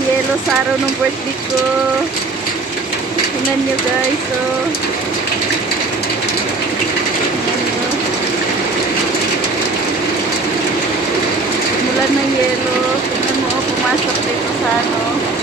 ng yelo sa araw ng birthday ko. Tingnan nyo guys, oh. Mulan ng yelo. Tingnan mo, pumasok dito sa ano.